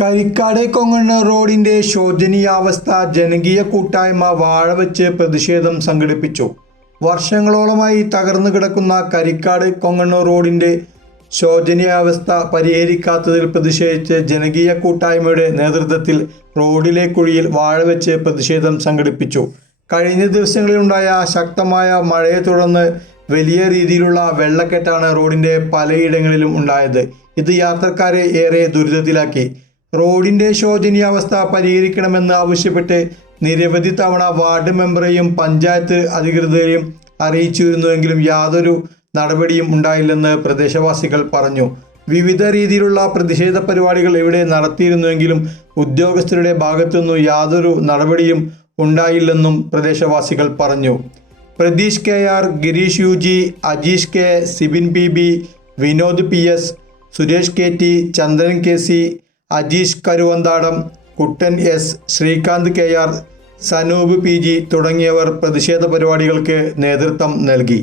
കരിക്കാട് കൊങ്ങണ്ണൂർ റോഡിന്റെ ശോചനീയാവസ്ഥ ജനകീയ കൂട്ടായ്മ വാഴവെച്ച് പ്രതിഷേധം സംഘടിപ്പിച്ചു. വർഷങ്ങളോളമായി തകർന്നു കിടക്കുന്ന കരിക്കാട് കൊങ്ങണ്ണൂർ റോഡിന്റെ ശോചനീയാവസ്ഥ പരിഹരിക്കാത്തതിൽ പ്രതിഷേധിച്ച് ജനകീയ കൂട്ടായ്മയുടെ നേതൃത്വത്തിൽ റോഡിലെ കുഴിയിൽ വാഴവെച്ച് പ്രതിഷേധം സംഘടിപ്പിച്ചു. കഴിഞ്ഞ ദിവസങ്ങളിലുണ്ടായ ശക്തമായ മഴയെ തുടർന്ന് വലിയ രീതിയിലുള്ള വെള്ളക്കെട്ടാണ് റോഡിന്റെ പലയിടങ്ങളിലും ഉണ്ടായത്. ഇത് യാത്രക്കാരെ ഏറെ ദുരിതത്തിലാക്കി. റോഡിന്റെ ശോചനീയാവസ്ഥ പരിഹരിക്കണമെന്ന് ആവശ്യപ്പെട്ട് നിരവധി തവണ വാർഡ് മെമ്പറെയും പഞ്ചായത്ത് അധികൃതരെയും അറിയിച്ചിരുന്നുവെങ്കിലും യാതൊരു നടപടിയും ഉണ്ടായില്ലെന്ന് പ്രദേശവാസികൾ പറഞ്ഞു. വിവിധ രീതിയിലുള്ള പ്രതിഷേധ പരിപാടികൾ ഇവിടെ നടത്തിയിരുന്നുവെങ്കിലും ഉദ്യോഗസ്ഥരുടെ ഭാഗത്തുനിന്നും യാതൊരു നടപടിയും ഉണ്ടായില്ലെന്നും പ്രദേശവാസികൾ പറഞ്ഞു. Pratheesh KR, Girish UG, Ajeesh K, Sibin PB, Vinod PS, Suresh KT, ചന്ദ്രൻ KC, അജീഷ് കരുവന്താടം, കുട്ടൻ S, Srikanth KR, Sanoop PG തുടങ്ങിയവർ പ്രതിഷേധ പരിപാടികൾക്ക് നേതൃത്വം നൽകി.